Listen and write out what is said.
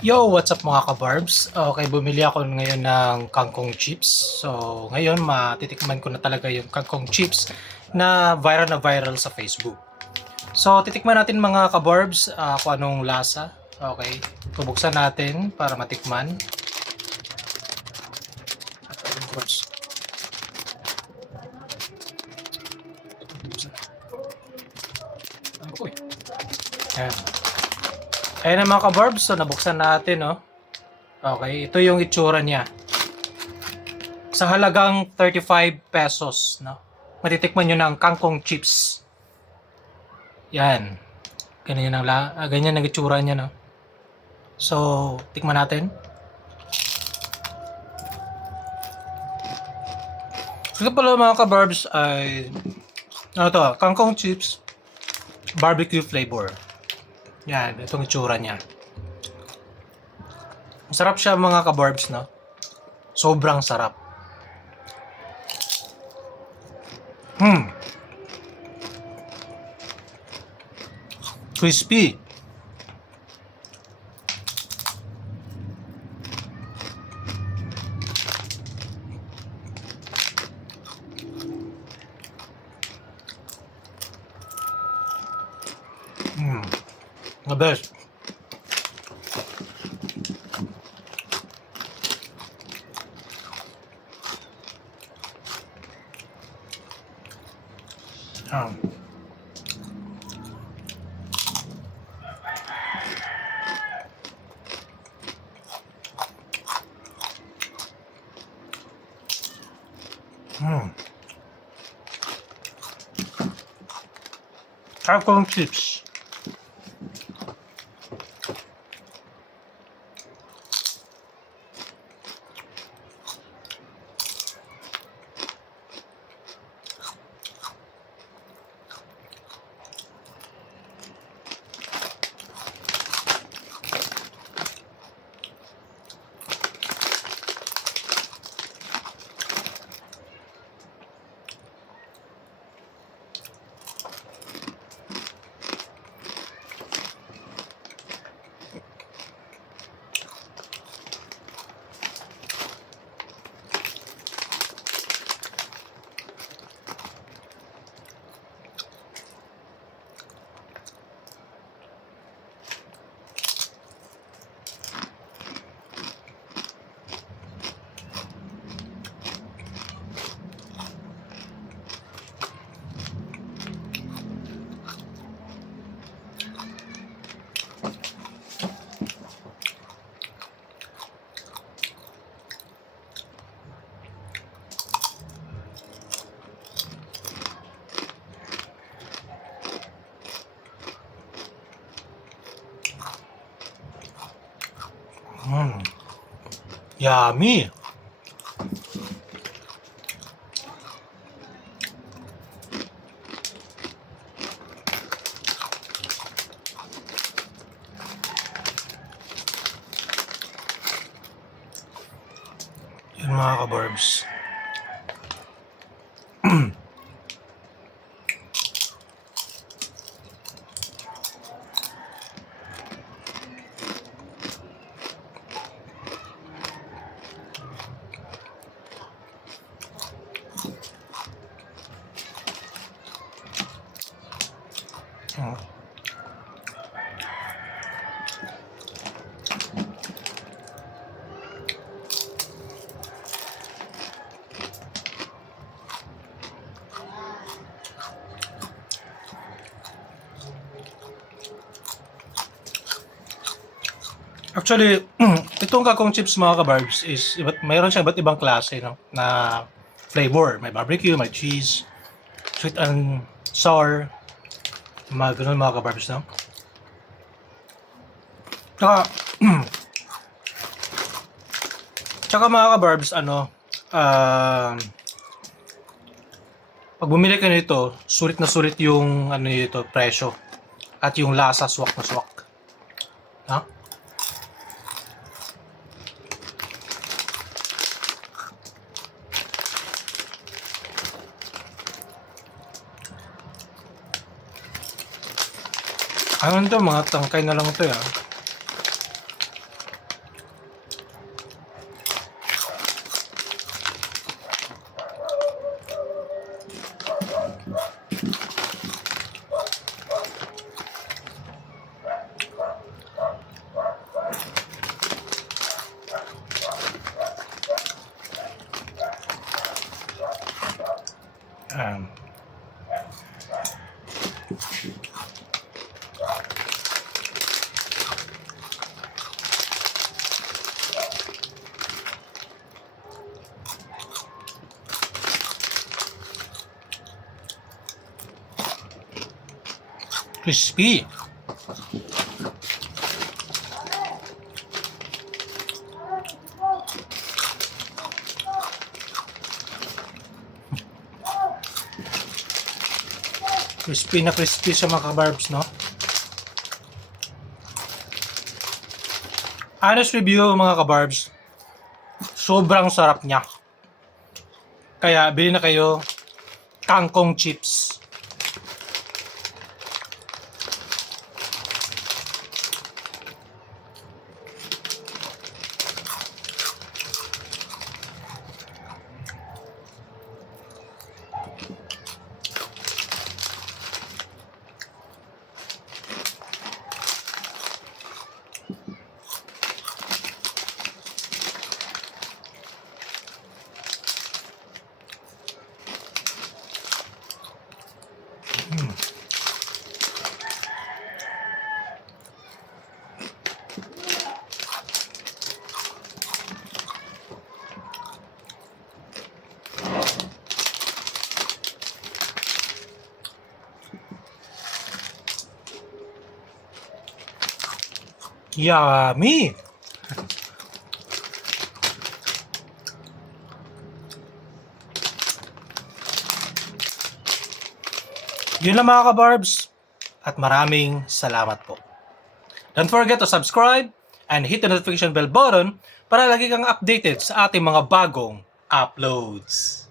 Yo, what's up mga kabarbs? Okay, bumili ako ngayon ng kangkong chips. So, ngayon matitikman ko na talaga yung kangkong chips na viral sa Facebook. So, titikman natin mga kabarbs kung anong lasa. Okay, bubuksan natin para matikman. Kabarbs. Uy. Ayan. Ayan na mga kabarbs. So, nabuksan natin, no? Okay, ito yung itsura niya. Sa halagang 35 pesos, no? Matitikman nyo ng kangkong chips. Yan. Ganyan ang itsura niya, no? So, tikman natin. Ito pala mga ka-barbs ay ano to, kangkong chips barbecue flavor. Yan, itong itsura niya. Masarap siya mga ka-barbs, no? Sobrang sarap. Crispy. The best. Um, Kangkong chips. Yummy. Yan mga kabarbs. Actually, itong kangkong chips mga kabarbs is mayroon siyang iba't ibang klase, no, na flavor. May barbecue, may cheese, sweet and sour, mga ganun mga kabarbs, no? Tsaka, tsaka mga kabarbs, pag bumili ka nito, sulit yung nito, presyo. At yung lasa, swak na swak. Ha? Ano to, mga tangkay na lang ito, ya. Crispy. Crispy na crispy siya mga kabarbs, no? Honest review mga kabarbs, sobrang sarap niya. Kaya bili na kayo kangkong chips. Yummy! Yun lang mga kabarbs, at maraming salamat po. Don't forget to subscribe and hit the notification bell button para lagi kang updated sa ating mga bagong uploads.